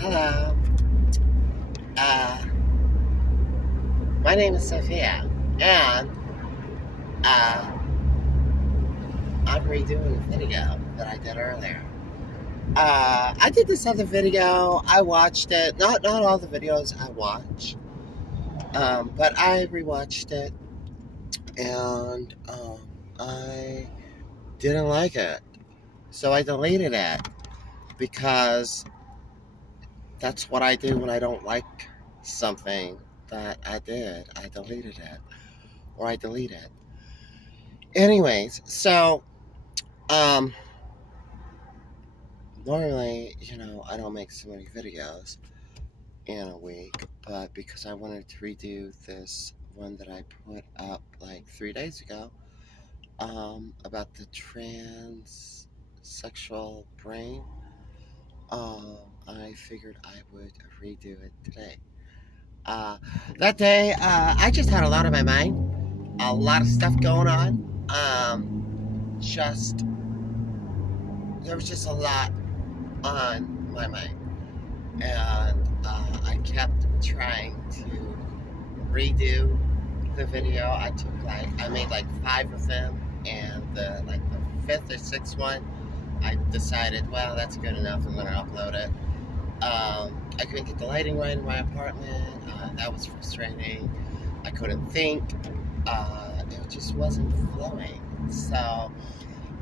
Hello. Uh, my name is Sophia, and uh, I'm redoing a video that I did earlier. I did this other video. I watched it. Not all the videos I watch, but I rewatched it, and I didn't like it, so I deleted it because that's what I do when I don't like something that I did. I deleted it, or I delete it. Anyways, so um normally, I don't make so many videos in a week, but because I wanted to redo this one that I put up like 3 days ago, about the transsexual brain, I figured I would redo it today. Uh, that day, I just had a lot on my mind, a lot of stuff going on. Just there was just a lot on my mind, and I kept trying to redo the video. I made like 5 of them, and the fifth or sixth one, I decided, well, that's good enough. I'm gonna upload it. I couldn't get the lighting right in my apartment. That was frustrating. I couldn't think. It just wasn't flowing. So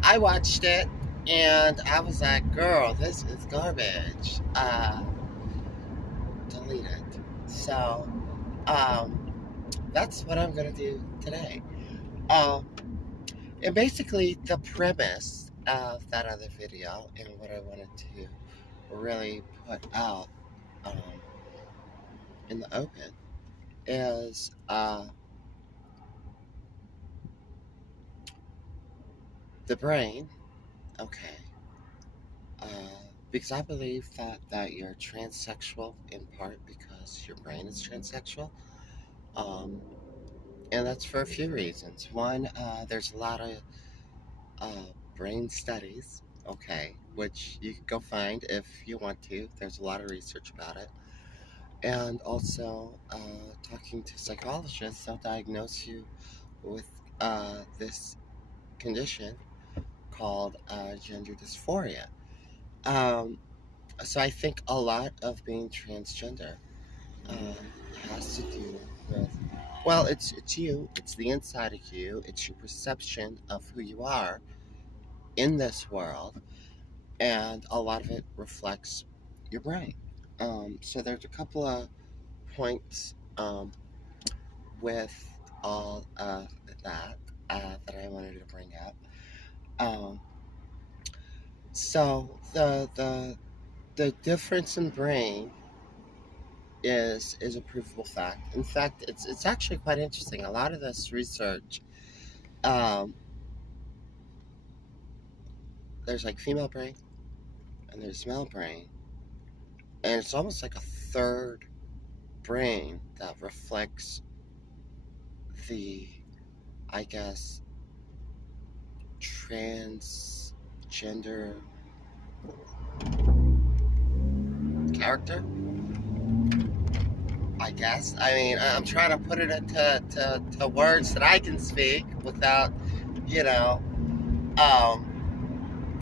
I watched it, and I was like, girl, this is garbage. Delete it. So, that's what I'm going to do today. Um, and basically, the premise of that other video and what I wanted to really put out um, in the open is the brain. Okay. Uh, because I believe that you're transsexual in part because your brain is transsexual. Um, and that's for a few reasons. One, there's a lot of brain studies, okay, which you can go find if you want to. There's a lot of research about it. And also, talking to psychologists, they'll diagnose you with this condition called gender dysphoria. Um, so I think a lot of being transgender has to do with, well, it's you, it's the inside of you, it's your perception of who you are in this world, and a lot of it reflects your brain. So there's a couple of points with all of that that I wanted to bring up. Um, so the difference in brain is a provable fact. In fact, it's actually quite interesting. A lot of this research, um, there's like female brain and there's male brain, and it's almost like a third brain that reflects the, I guess, transgender character. I guess. I mean, I'm trying to put it into words that I can speak without, you know,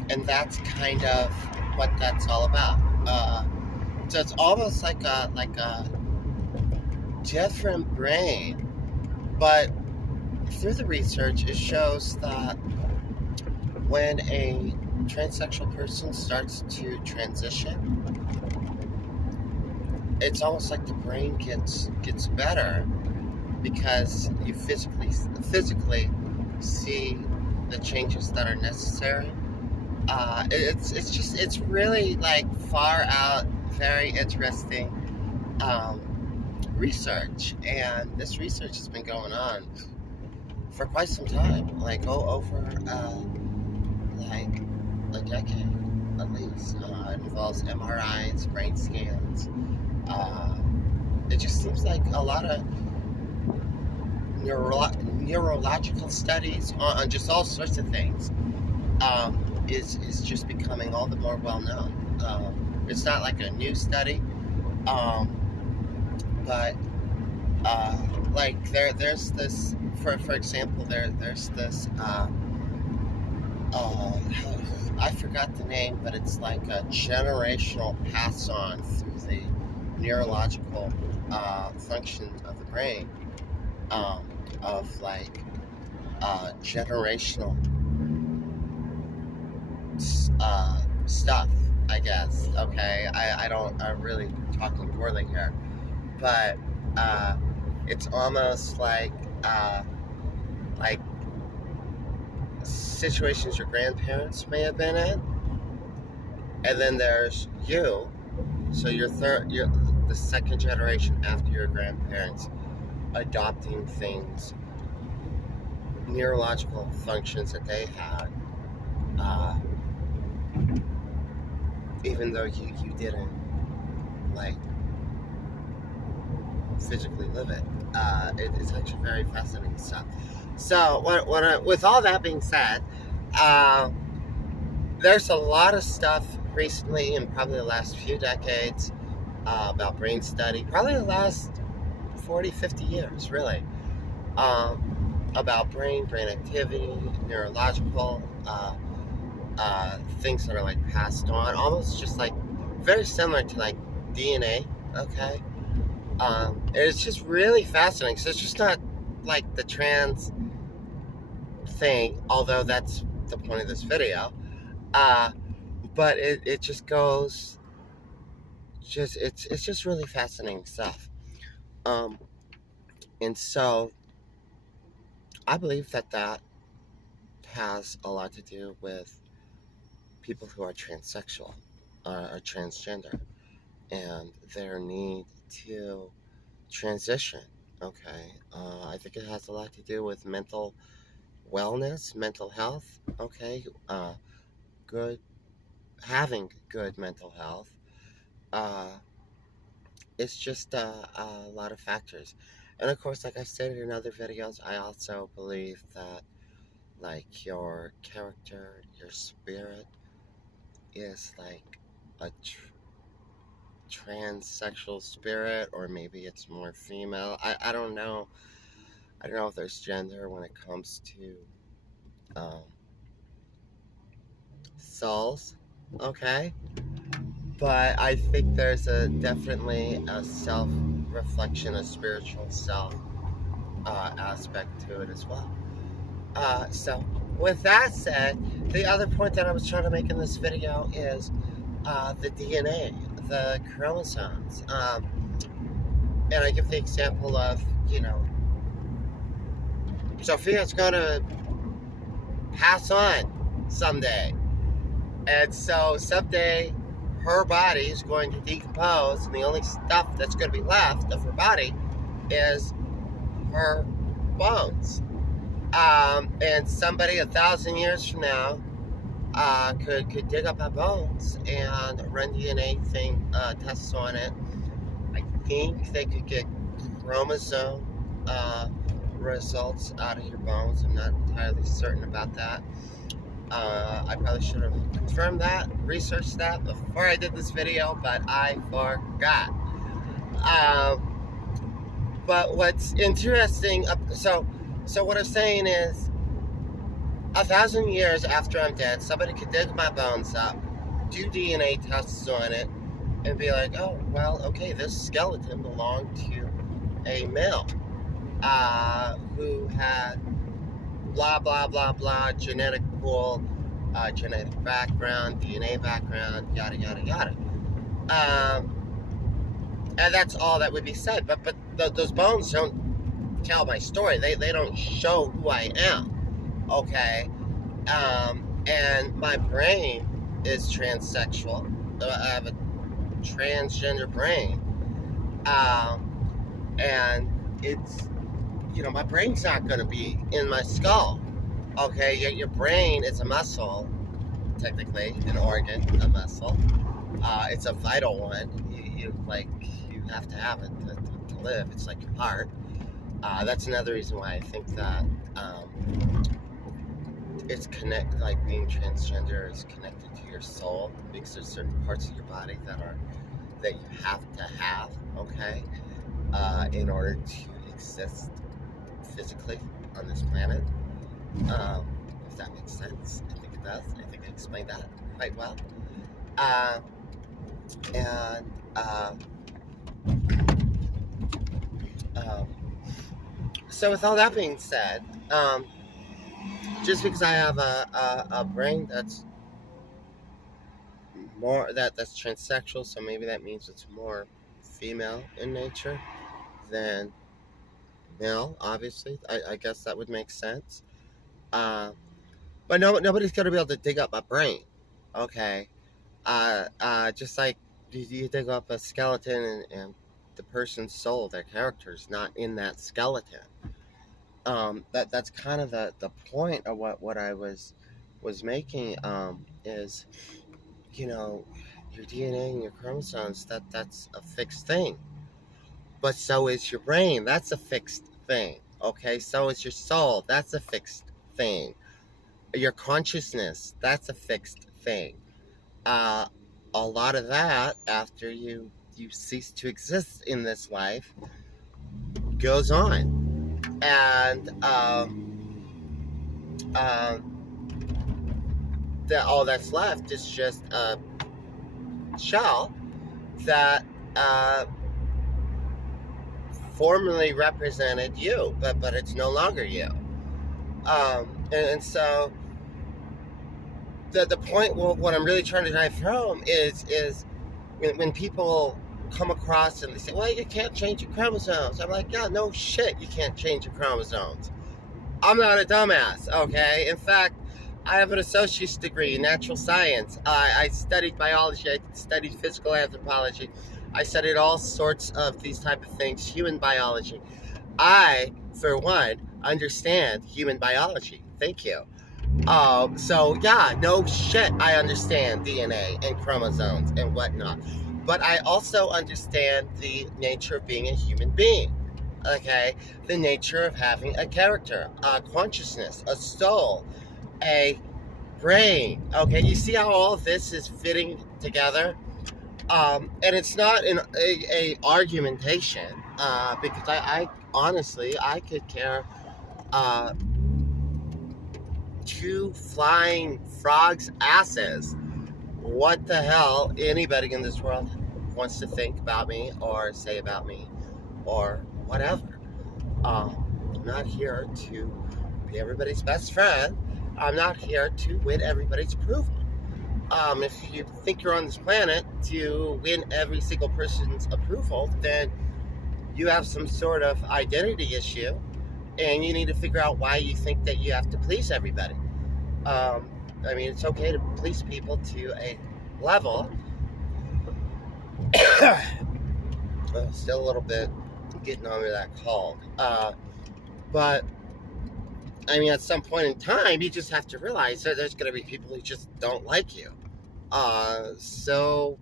and that's kind of what that's all about. So it's almost like a different brain, but through the research, it shows that when a transsexual person starts to transition, it's almost like the brain gets better because you physically see the changes that are necessary. It's really like far out, very interesting research, and this research has been going on for quite some time, like over like a decade at least. It involves MRIs, brain scans. It just seems like a lot of neurological studies on just all sorts of things is just becoming all the more well known. It's not like a new study, but like there's this, for example, there's this uh, I forgot the name, but it's like a generational pass on through the neurological function of the brain, of like generational stuff, I guess. Okay, I'm really talking poorly here, but it's almost like situations your grandparents may have been in, and then there's you. So you're the second generation after your grandparents, adopting things, neurological functions that they had, uh, even though you didn't like physically live it. It's actually very fascinating stuff. So with all that being said, uh, there's a lot of stuff recently, in probably the last few decades, about brain study, probably the last 40, 50 years, really, about brain activity, neurological things that are like passed on, almost just like very similar to like DNA. Okay, it's just really fascinating. So it's just not like the trans thing, although that's the point of this video. But it just goes, it's just really fascinating stuff. And so I believe that has a lot to do with people who are transsexual or transgender, and their need to transition. Okay, I think it has a lot to do with mental wellness, mental health. Okay, good having good mental health. Uh, it's just a lot of factors, and of course, like I stated in other videos, I also believe that like your character, your spirit is like a transsexual spirit, or maybe it's more female. I don't know. I don't know if there's gender when it comes to souls. Okay, but I think there's definitely a self reflection, a spiritual self aspect to it as well. So with that said, the other point that I was trying to make in this video is the DNA, the chromosomes. And I give the example of, Sophia's going to pass on someday. And so someday her body is going to decompose, and the only stuff that's going to be left of her body is her bones. And somebody 1,000 years from now could dig up my bones and run DNA tests on it. I think they could get chromosome results out of your bones. I'm not entirely certain about that. I probably should have confirmed that, researched that before I did this video, but I forgot. But what's interesting, so what I'm saying is, 1,000 years after I'm dead, somebody could dig my bones up, do DNA tests on it, and be like, oh, well, okay, this skeleton belonged to a male who had blah, blah, blah, blah, genetic pool, genetic background, DNA background, yada, yada, yada. And that's all that would be said. But those bones don't tell my story. They don't show who I am. Okay? And my brain is transsexual. I have a transgender brain. And it's, my brain's not going to be in my skull. Okay? Your brain is a muscle, technically, an organ, a muscle. It's a vital one. You have to have it to live. It's like your heart. That's another reason why I think that it's connect like being transgender is connected to your soul because there's certain parts of your body that you have to have, okay, in order to exist physically on this planet. Um, if that makes sense, I think it does. I think I explained that quite well. Uh, and um, so, with all that being said, just because I have a brain that's transsexual, so maybe that means it's more female in nature than male. Obviously, I guess that would make sense. Uh, but nobody's gonna be able to dig up my brain. Okay, just like you dig up a skeleton and the person's soul, their character's not in that skeleton. That's kind of the point of what I was making. Is you know your DNA and your chromosomes that's a fixed thing, but so is your brain. That's a fixed thing. Okay, so is your soul. That's a fixed thing. Your consciousness. That's a fixed thing. Uh, a lot of that after you cease to exist in this life goes on, and that all that's left is just a shell that uh, formerly represented you, but it's no longer you. And so the point, what I'm really trying to drive home is when people come across and they say, well, you can't change your chromosomes. I'm like, yeah, no shit, you can't change your chromosomes. I'm not a dumbass, okay? In fact, I have an associate's degree in natural science. I studied biology. I studied physical anthropology. I studied all sorts of these type of things, human biology. I, for one, understand human biology. Thank you. So yeah, no shit, I understand DNA and chromosomes and whatnot. But I also understand the nature of being a human being. Okay? The nature of having a character, a consciousness, a soul, a brain. Okay, you see how all of this is fitting together? And it's not a argumentation, because I honestly, I could care two flying frogs' asses what the hell anybody in this world wants to think about me or say about me or whatever. I'm not here to be everybody's best friend. I'm not here to win everybody's approval. If you think you're on this planet to win every single person's approval, then you have some sort of identity issue, and you need to figure out why you think that you have to please everybody. I mean, it's okay to please people to a level. Still a little bit getting over that cold. But I mean, at some point in time, you just have to realize that there's going to be people who just don't like you. So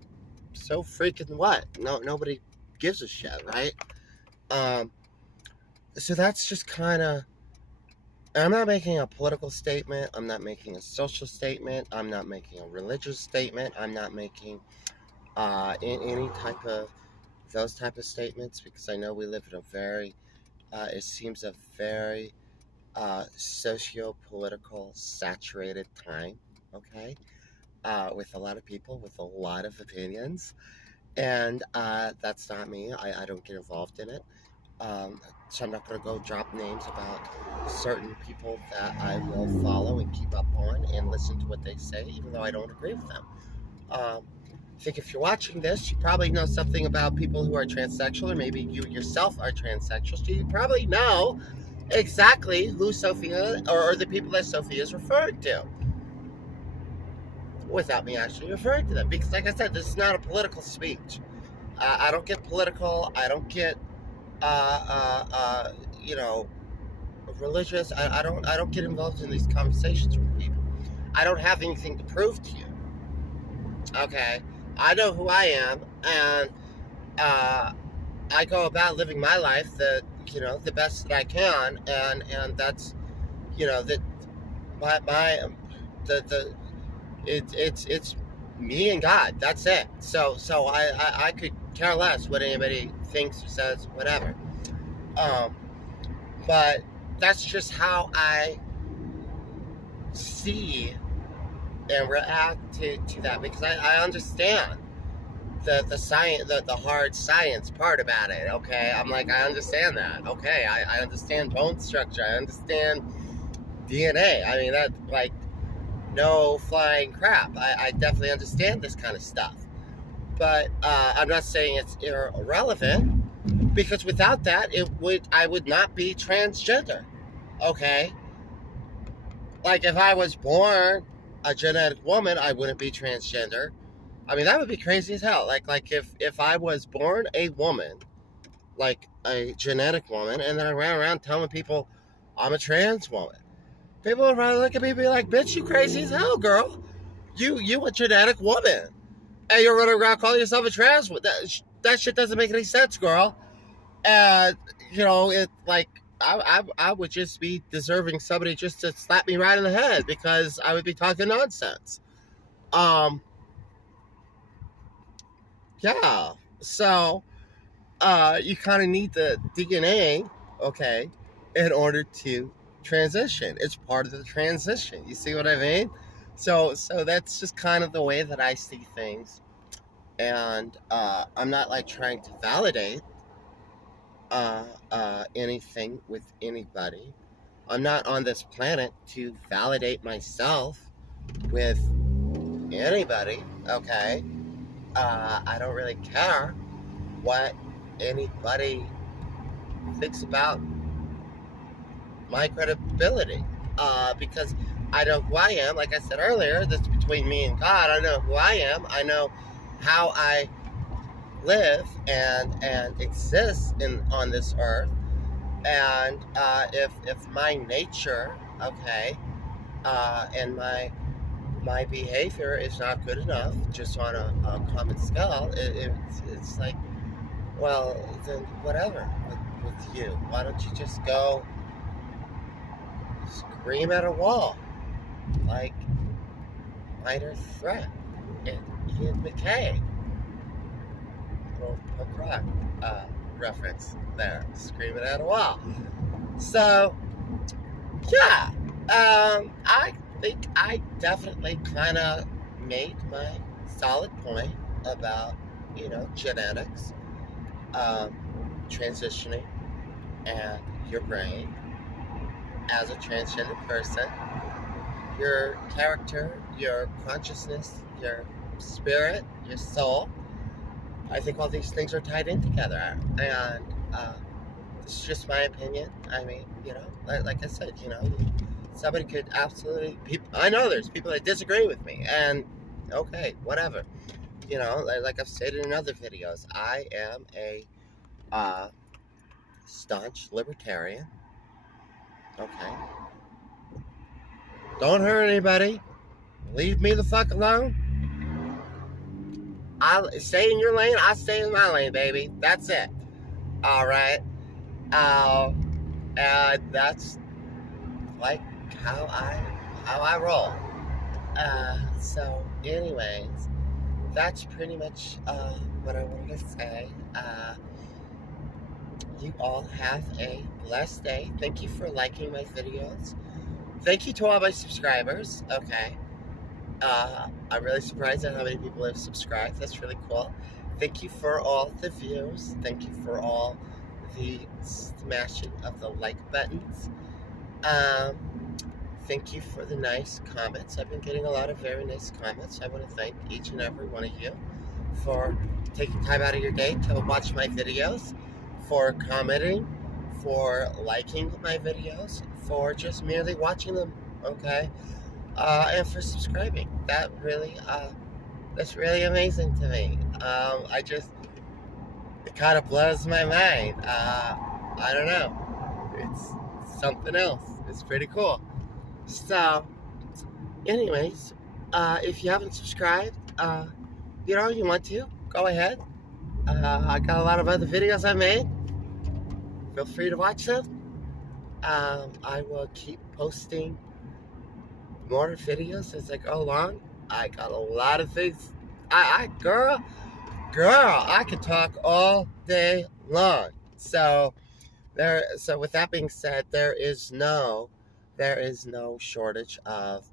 freaking what? Nobody gives a shit, right? So that's just kind of. I'm not making a political statement. I'm not making a social statement. I'm not making a religious statement. I'm not making any type of those type of statements because I know we live in a very, it seems a very socio-political saturated time. Okay, with a lot of people with a lot of opinions, and that's not me. I don't get involved in it. So I'm not going to go drop names about certain people that I will follow and keep up on and listen to what they say, even though I don't agree with them. I think if you're watching this, you probably know something about people who are transsexual, or maybe you yourself are transsexual, so you probably know exactly who Sophia, or the people that Sophia is referring to, without me actually referring to them. Because like I said, this is not a political speech. I don't get political. I don't get you know, religious. I don't get involved in these conversations with people. I don't have anything to prove to you. Okay, I know who I am, and I go about living my life the best that I can, and that's that the it's me and God. That's it. So I could care less what anybody thinks or says, whatever. Um, but that's just how I see and react to that, because I understand the science, the hard science part about it. Okay, I'm like, I understand that. Okay, I understand bone structure. I understand DNA. I mean, that, like, no flying crap. I definitely understand this kind of stuff. But I'm not saying it's irrelevant, because without that, I would not be transgender. Okay, like if I was born a genetic woman, I wouldn't be transgender. I mean, that would be crazy as hell. Like if I was born a woman, like a genetic woman, and then I ran around telling people I'm a trans woman, people would probably look at me and be like, "Bitch, you crazy as hell, girl. You a genetic woman, and you're running around calling yourself a trans woman. That shit doesn't make any sense, girl." And it, like, I would just be deserving somebody just to slap me right in the head, because I would be talking nonsense. Yeah. So you kind of need the DNA, okay, in order to transition. It's part of the transition. You see what I mean? So that's just kind of the way that I see things. And I'm not like trying to validate anything with anybody. I'm not on this planet to validate myself with anybody, okay? I don't really care what anybody thinks about my credibility, because I know who I am. Like I said earlier, that's between me and God. I know who I am. I know how I live and exist on this earth. And if my nature, okay, and my behavior is not good enough, just on a common scale, it's like, well, then whatever with you. Why don't you just go scream at a wall, like Minor Threat and Ian McKay? Little punk rock reference there, screaming at a wall. So, yeah, I think I definitely kind of made my solid point about, genetics, transitioning, and your brain as a transgender person, your character, your consciousness, your spirit, your soul. I think all these things are tied in together, and this is just my opinion. I mean, like I said, somebody could absolutely. I know there's people that disagree with me, and okay, whatever. Like I've stated in other videos, I am a staunch libertarian. Okay, don't hurt anybody. Leave me the fuck alone. I'll stay in your lane. I'll stay in my lane, baby. That's it. All right. And that's like how I roll. So, anyways, that's pretty much what I wanted to say. You all have a blessed day. Thank you for liking my videos. Thank you to all my subscribers. Okay. I'm really surprised at how many people have subscribed. That's really cool. Thank you for all the views. Thank you for all the smashing of the like buttons. Thank you for the nice comments. I've been getting a lot of very nice comments. I want to thank each and every one of you for taking time out of your day to watch my videos, for commenting, for liking my videos, for just merely watching them, okay? And for subscribing. That's really amazing to me. It kind of blows my mind. I don't know. It's something else. It's pretty cool. So, anyways, if you haven't subscribed, you want to, go ahead. I got a lot of other videos I made. Feel free to watch them. I will keep posting more videos as I go along. I got a lot of things. Girl, I could talk all day long. So with that being said, there is no shortage of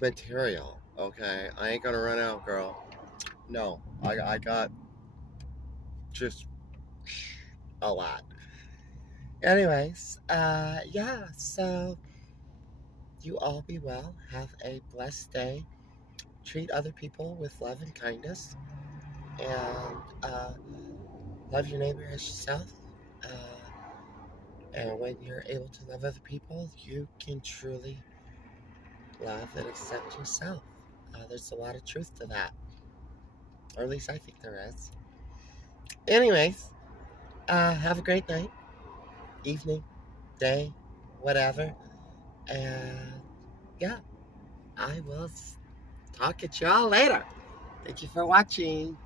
material. Okay, I ain't gonna run out, girl. No, I got just a lot. Anyways, yeah. So you all be well. Have a blessed day. Treat other people with love and kindness, and love your neighbor as yourself. Uh, and when you're able to love other people, you can truly love and accept yourself. There's a lot of truth to that, or at least I think there is. Anyways, have a great night, evening, day, whatever. And yeah, I will talk at y'all later. Thank you for watching.